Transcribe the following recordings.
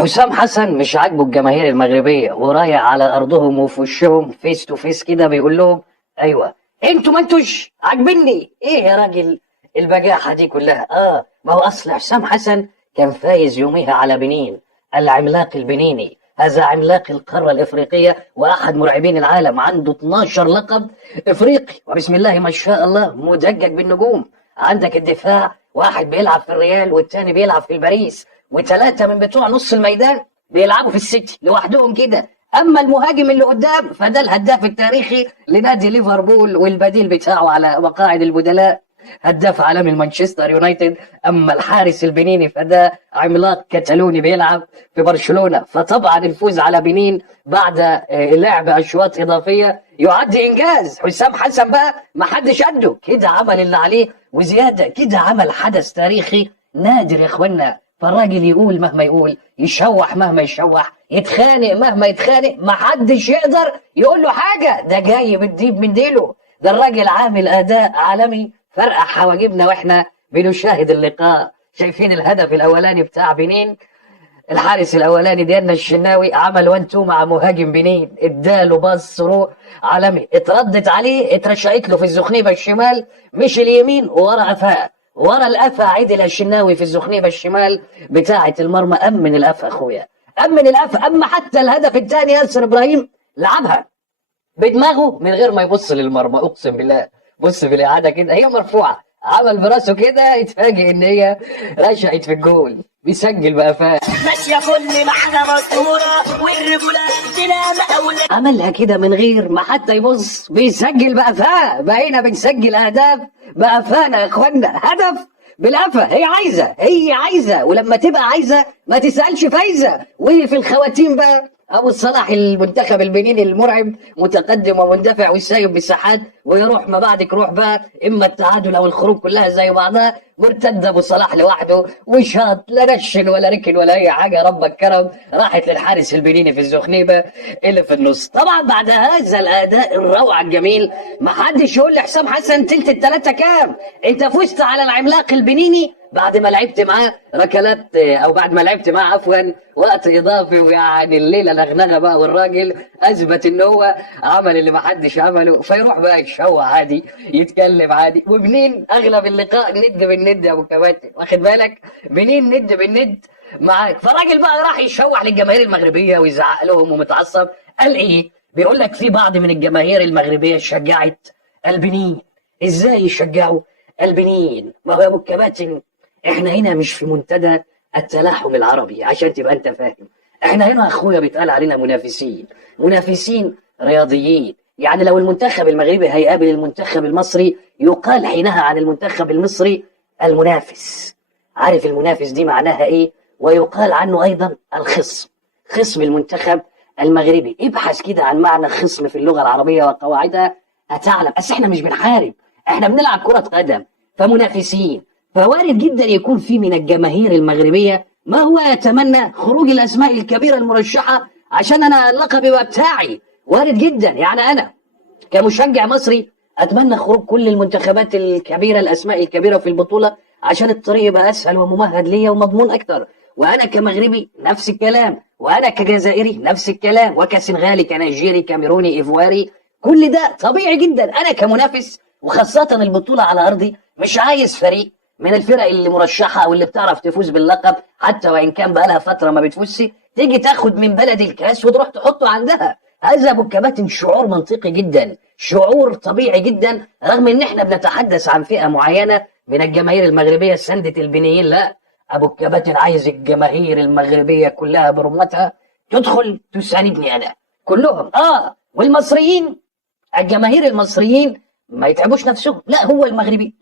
حسام حسن مش عاجبه الجماهير المغربيه ورايح على ارضهم وفي وشهم فيس تو فيس كده بيقول لهم ايوه انتوا ما انتوش عاجبني. ايه يا راجل البجاحه دي كلها؟ ما هو اصل حسام حسن كان فايز يوميها على بنين، العملاق البنيني، هذا عملاق القاره الافريقيه واحد مرعبين العالم، عنده 12 لقب افريقي وبسم الله ما شاء الله مدجج بالنجوم. عندك الدفاع واحد بيلعب في الريال والتاني بيلعب في الباريس، وثلاثة من بتوع نص الميدان بيلعبوا في السيتي لوحدهم كده. أما المهاجم اللي قدام فده الهداف التاريخي لنادي ليفربول والبديل بتاعه على مقاعد البدلاء هداف عالمي مانشستر يونايتد. أما الحارس البنيني فده عملاق كتالوني بيلعب في برشلونة. فطبعا الفوز على بنين بعد لعب أشواط إضافية يعد إنجاز. حسام حسن بقى ما حدش قده كده، عمل اللي عليه وزيادة، كده عمل حدث تاريخي نادر يا إخوانا. فالراجل يقول مهما يقول، يشوح مهما يشوح، يتخانق مهما يتخانق، محدش يقدر يقول له حاجة. ده جاي بالديب من ديله، ده الراجل عامل أداء عالمي فرقع حواجبنا واحنا بنشاهد اللقاء. شايفين الهدف الأولاني بتاع بنين؟ الحارس الاولاني ديالنا الشناوي عمل 1 2 مع مهاجم بنين، اداله باص ثرو عالمي، اتردت عليه، اترشقت له في الزخنيبه الشمال مش اليمين ورا قفاه، ورا القفا عدل الشناوي في الزخنيبه الشمال بتاعه المرمى. امن القفا اخويا، امن القفا. اما حتى الهدف الثاني ياسر ابراهيم لعبها بدماغه من غير ما يبص للمرمى، اقسم بالله. بص في الاعاده كده هي مرفوعه، عمل براسه كده يتفاجئ ان هي رشقت في الجول، بيسجل بقى فاهم. ماشية كل معانا مسطورة والرجولة عندنا مقاولة. عملها كده من غير ما حتى يبص، بيسجل بقفاه. بقينا بنسجل اهداف بقفانا يا اخوانا، هدف بالقفا. هي عايزه ولما تبقى عايزه ما تسالش فايزه. وفي الخواتيم بقى ابو صلاح المنتخب البنيني المرعب متقدم ومندفع وسايب مساحات، ويروح ما بعدك روح بقى اما التعادل او الخروج كلها زي بعضها. مرتد ابو صلاح لوحده وشاط، لا نشن ولا ركن ولا اي حاجه، ربك كرم، راحت للحارس البنيني في الزخنيبه اللي في النص. طبعا بعد هذا الاداء الروعه الجميل ما حدش يقول لحسام حسن تلت التلاته كام. انت فزت على العملاق البنيني بعد ما لعبت معاه ركلات، او بعد ما لعبت معاه عفوا وقت اضافي، ويعني الليله لغنغه بقى، والراجل اثبت ان هو عمل اللي ما حدش عمله. فيروح بقى يشوه عادي، يتكلم عادي. وبنين اغلب اللقاء ند بالند يا ابو كباتن، واخد بالك؟ بنين ند بالند معاك. فالراجل بقى راح يشوح للجماهير المغربيه ويزعق لهم ومتعصب. قال ايه؟ بيقول لك في بعض من الجماهير المغربيه شجعت البنين. ازاي يشجعوا البنين؟ ما هو يا ابو الكباتن احنا هنا مش في منتدى التلاحم العربي عشان تبقى انت فاهم. احنا هنا اخويا بيتقال علينا منافسين رياضيين. يعني لو المنتخب المغربي هيقابل المنتخب المصري يقال حينها عن المنتخب المصري المنافس. عارف المنافس دي معناها ايه؟ ويقال عنه ايضا الخصم، خصم المنتخب المغربي. ابحث كده عن معنى خصم في اللغة العربية وقواعدها هتعلم. بس احنا مش بنحارب، احنا بنلعب كرة قدم، فمنافسين. فوارد جدا يكون في من الجماهير المغربية ما هو يتمنى خروج الأسماء الكبيرة المرشحة عشان أنا اللقب يبقى بتاعي. وارد جدا. يعني أنا كمشجع مصري أتمنى خروج كل المنتخبات الكبيرة، الأسماء الكبيرة في البطولة، عشان الطريق يبقى أسهل وممهد ليا ومضمون أكتر. وأنا كمغربي نفس الكلام، وأنا كجزائري نفس الكلام، وكسنغالي كنيجيري كاميروني إيفواري، كل ده طبيعي جدا. أنا كمنافس وخاصة البطولة على أرضي مش عايز فريق من الفرق اللي مرشحة او اللي بتعرف تفوز باللقب حتى وان كان بقالها فترة ما بتفوزش تيجي تاخد من بلد الكاس وتروح تحطه عندها. هذا ابو الكباتن شعور منطقي جدا، شعور طبيعي جدا، رغم ان احنا بنتحدث عن فئة معينة من الجماهير المغربية سندة البنيين. لا، ابو الكباتن عايز الجماهير المغربية كلها برمتها تدخل تساندني انا كلهم. والمصريين، الجماهير المصريين ما يتعبوش نفسهم، لا هو المغربي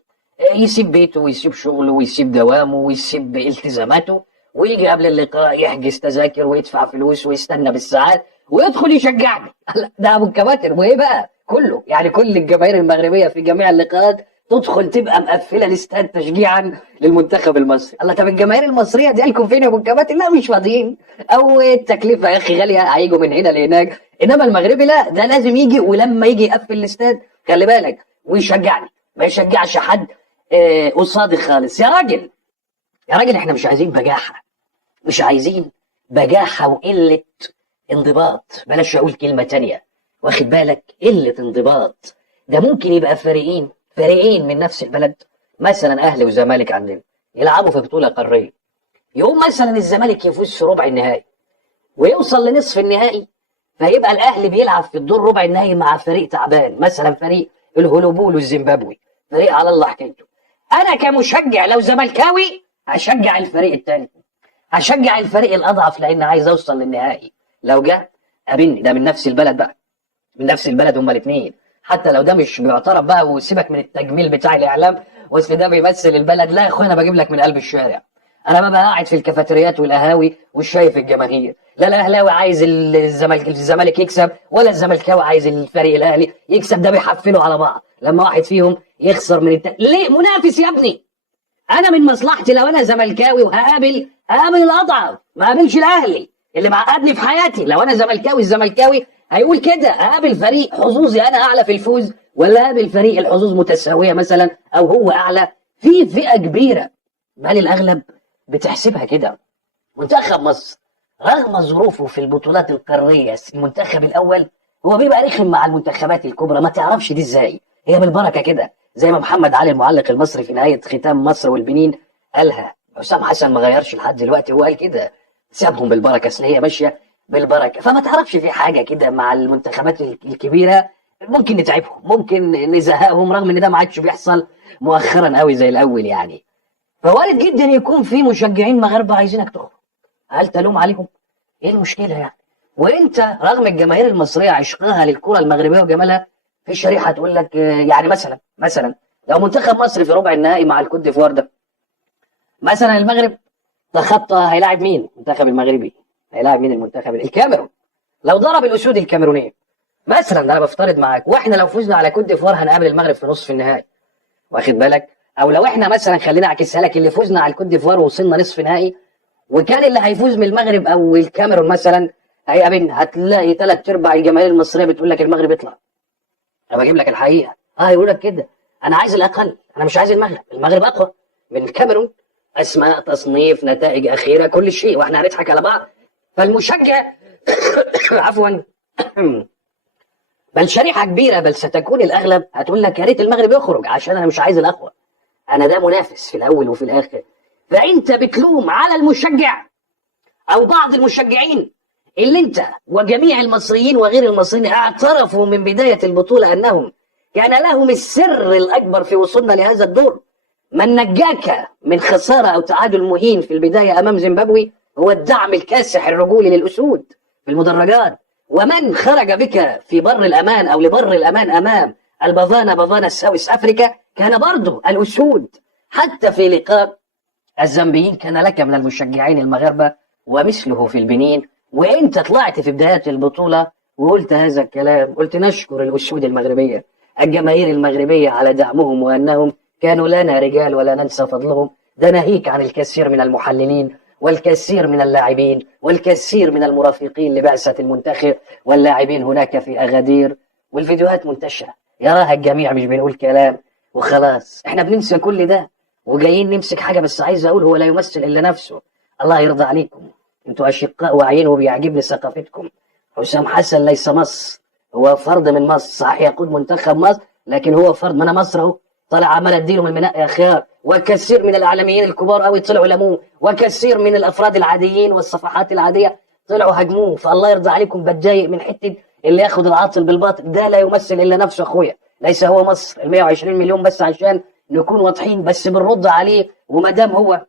يسيب بيته ويسيب شغله ويسيب دوامه ويسيب التزاماته ويجي قبل اللقاء يحجز تذاكر ويدفع فلوس ويستنى بالساعات ويدخل يشجعني. ده ابو الكباتن. وايه بقى كله؟ يعني كل الجماهير المغربيه في جميع اللقاءات تدخل تبقى مقفله الاستاد تشجيعا للمنتخب المصري. الله، طب الجماهير المصريه دي لكم فين يا ابو الكباتن؟ لا مش فاضيين، او التكلفه يا اخي غاليه هيجوا من هنا لهناك. انما المغربي لا، ده لازم يجي، ولما يجي يقفل الاستاد خلي بالك ويشجعني، ما يشجعش حد قصادي خالص. يا راجل احنا مش عايزين بجاحة، مش عايزين بجاحة وقلة انضباط. بلاش اقول كلمة تانية، واخد بالك؟ قلة انضباط. ده ممكن يبقى فريقين من نفس البلد، مثلا اهلي وزمالك عندنا يلعبوا في بطولة قارية، يقوم مثلا الزمالك يفوز في ربع النهائي ويوصل لنصف النهائي، فيبقى الاهلي بيلعب في الدور ربع النهائي مع فريق تعبان، مثلا فريق الهولوبولو الزيمبابوي، فريق على الله حكايته. انا كمشجع لو زملكاوي هشجع الفريق الثاني، هشجع الفريق الاضعف لان عايز اوصل للنهائي. لو جه قابلني ده من نفس البلد بقى، من نفس البلد هما الاثنين، حتى لو ده مش بيعترف بقى، وسيبك من التجميل بتاع الاعلام واصل ده بيمثل البلد، لا يا اخويا انا بجيب لك من قلب الشارع. انا ببقى قاعد في الكافيتريات والقهاوي وشايف الجماهير، لا الاهلاوي عايز الزمالك يكسب، ولا الزملكاوي عايز الفريق الاهلي يكسب. ده بيحفلوا على بعض لما واحد فيهم يخسر من ليه؟ منافس يا ابني. انا من مصلحتي لو انا زملكاوي وهقابل الاضعف، ما قابلش الاهلي اللي معقدني في حياتي. لو انا زملكاوي الزملكاوي هيقول كده، اقابل فريق حظوظي انا اعلى في الفوز، ولا اقابل فريق الحظوظ متساويه مثلا او هو اعلى في فئه كبيره. بل الاغلب بتحسبها كده. منتخب مصر رغم ظروفه في البطولات القاريه، المنتخب الاول هو بيبقى رخم مع المنتخبات الكبرى، ما تعرفش دي ازاي، هي بالبركه كده. زي ما محمد علي المعلق المصري في نهايه ختام مصر والبنين قالها، حسام حسن ما غيرش لحد دلوقتي، هو قال كده سابهم بالبركه، اصل هي ماشيه بالبركه. فما تعرفش في حاجه كده مع المنتخبات الكبيره ممكن نتعبهم، ممكن نزهقهم، رغم ان ده ما عادش بيحصل مؤخرا قوي زي الاول يعني. فوارد جدا يكون في مشجعين مغاربه عايزينك تخرج، هل تلوم عليهم؟ ايه المشكله يعني؟ وانت رغم الجماهير المصريه عشقها للكره المغربيه وجمالها، في شريحه تقول لك يعني مثلا لو منتخب مصر في ربع النهائي مع الكوت ديفوار ده، مثلا المغرب تخطى، هيلاعب مين؟ المنتخب المغربي هيلاعب مين؟ المنتخب الكاميرون. لو ضرب الاسود الكاميرونيه مثلا، ده انا بفترض معاك، واحنا لو فزنا على كوت ديفوار هنقابل المغرب في نصف النهائي، واخد بالك؟ او لو احنا مثلا، خلينا اعكسها لك، اللي فزنا على الكوت ديفوار ووصلنا نصف نهائي، وكان اللي هيفوز من المغرب او الكاميرون مثلا هيقابلنا، هتلاقي ثلاث ارباع الجماهير المصريه بتقول لك المغرب يطلع. انا بجيب لك الحقيقه. يقول لك كده، انا عايز الاقل، انا مش عايز المغرب اقوى من الكاميرون، اسماء، تصنيف، نتائج اخيره، كل شيء، واحنا هنضحك على بعض. فالمشجع عفوا بل شريحه كبيره، بل ستكون الاغلب هتقول لك يا ريت المغرب يخرج عشان انا مش عايز الاقوى، انا ده منافس في الاول وفي الاخر. فانت بتلوم على المشجع او بعض المشجعين اللي انت وجميع المصريين وغير المصريين اعترفوا من بدايه البطوله انهم كان لهم السر الاكبر في وصولنا لهذا الدور. من نجاك من خساره او تعادل مهين في البدايه امام زيمبابوي هو الدعم الكاسح الرجولي للاسود في المدرجات، ومن خرج بك في بر الامان او لبر الامان امام بافانا ساوث افريكا كان برضه الاسود. حتى في لقاء الزامبيين كان لك من المشجعين المغاربه ومثله في البنين، وانت طلعت في بدايات البطوله وقلت هذا الكلام، قلت نشكر الاسود المغربيه، الجماهير المغربيه على دعمهم وانهم كانوا لنا رجال ولا ننسى فضلهم. ده ناهيك عن الكثير من المحللين والكثير من اللاعبين والكثير من المرافقين لبعثة المنتخب واللاعبين هناك في أغادير، والفيديوهات منتشرة يراها الجميع، مش بنقول كلام وخلاص. احنا بننسى كل ده وجايين نمسك حاجة، بس عايز أقول هو لا يمثل إلا نفسه. الله يرضى عليكم، انتوا أشقاء واعيين وبيعجبني ثقافتكم. حسام حسن ليس مصر، هو فرد من مصر، صحيح يقود منتخب مصر لكن هو فرد من مصر اهو، طلع عمال اديله من المناء يا خيار. وكثير من الاعلاميين الكبار قوي طلعوا لموه، وكثير من الافراد العاديين والصفحات العاديه طلعوا هاجموه. فالله يرضى عليكم، بتضايق من حته اللي ياخد العاطل بالباطل، ده لا يمثل الا نفسه اخويا، ليس هو مصر ال 120 مليون، بس عشان نكون واضحين، بس بنرد عليه. وما دام هو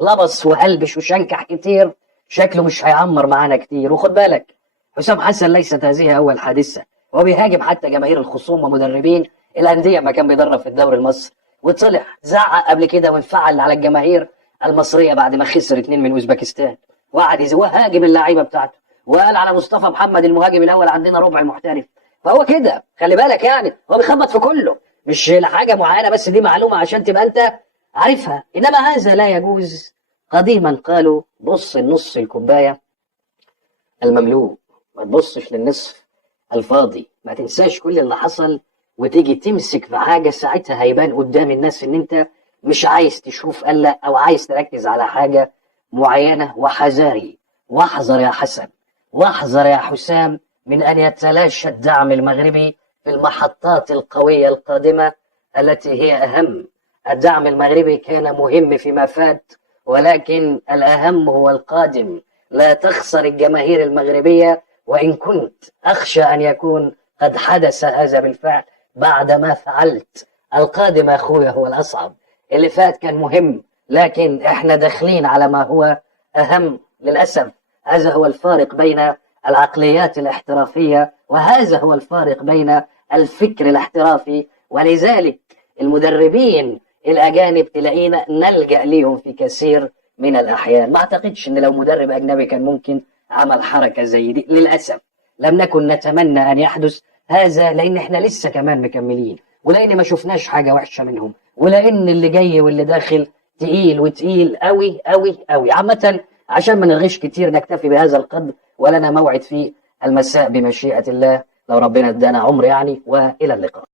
لبص وقلبش وشنكح كتير شكله مش هيعمر معانا كتير. وخد بالك حسام حسن ليست هذه اول حادثه، هو بيهاجم حتى جماهير الخصوم ومدربين الانديه ما كان بيدرب في الدوري المصري، وطلع زعق قبل كده وانفعل على الجماهير المصريه بعد ما خسر 2 من اوزبكستان، وقعد وهاجم اللعيبه بتاعته، وقال على مصطفى محمد المهاجم الاول عندنا ربع محترف. فهو كده خلي بالك، يعني هو بيخبط في كله، مش لحاجه معينه بس، دي معلومه عشان تبقى انت عارفها. انما هذا لا يجوز. قديما قالوا بص النص الكوبايه المملوء، ما تبصش للنصف الفاضي. ما تنساش كل اللي حصل وتيجي تمسك في حاجه ساعتها هيبان قدام الناس ان انت مش عايز تشوف الا او عايز تركز على حاجه معينه. وحذاري واحذر يا حسن، واحذر يا حسام من أن يتلاشى الدعم المغربي في المحطات القوية القادمة التي هي أهم. الدعم المغربي كان مهم فيما فات، ولكن الأهم هو القادم. لا تخسر الجماهير المغربية، وإن كنت أخشى أن يكون قد حدث هذا بالفعل بعد ما فعلت. القادم يا أخويا هو الأصعب. اللي فات كان مهم، لكن إحنا داخلين على ما هو أهم للأسف. هذا هو الفارق بين العقليات الاحترافية، وهذا هو الفارق بين الفكر الاحترافي. ولذلك المدربين الأجانب تلاقينا نلجأ ليهم في كثير من الأحيان. ما أعتقدش إن لو مدرب أجنبي كان ممكن عمل حركة زي دي. للأسف لم نكن نتمنى أن يحدث هذا، لأن إحنا لسه كمان مكملين، ولأن ما شفناش حاجة وحشة منهم، ولأن اللي جاي واللي داخل تقيل وتقيل قوي قوي قوي. عامة عشان ما نرغيش كتير نكتفي بهذا القدر، ولنا موعد في المساء بمشيئة الله لو ربنا ادانا عمر يعني. وإلى اللقاء.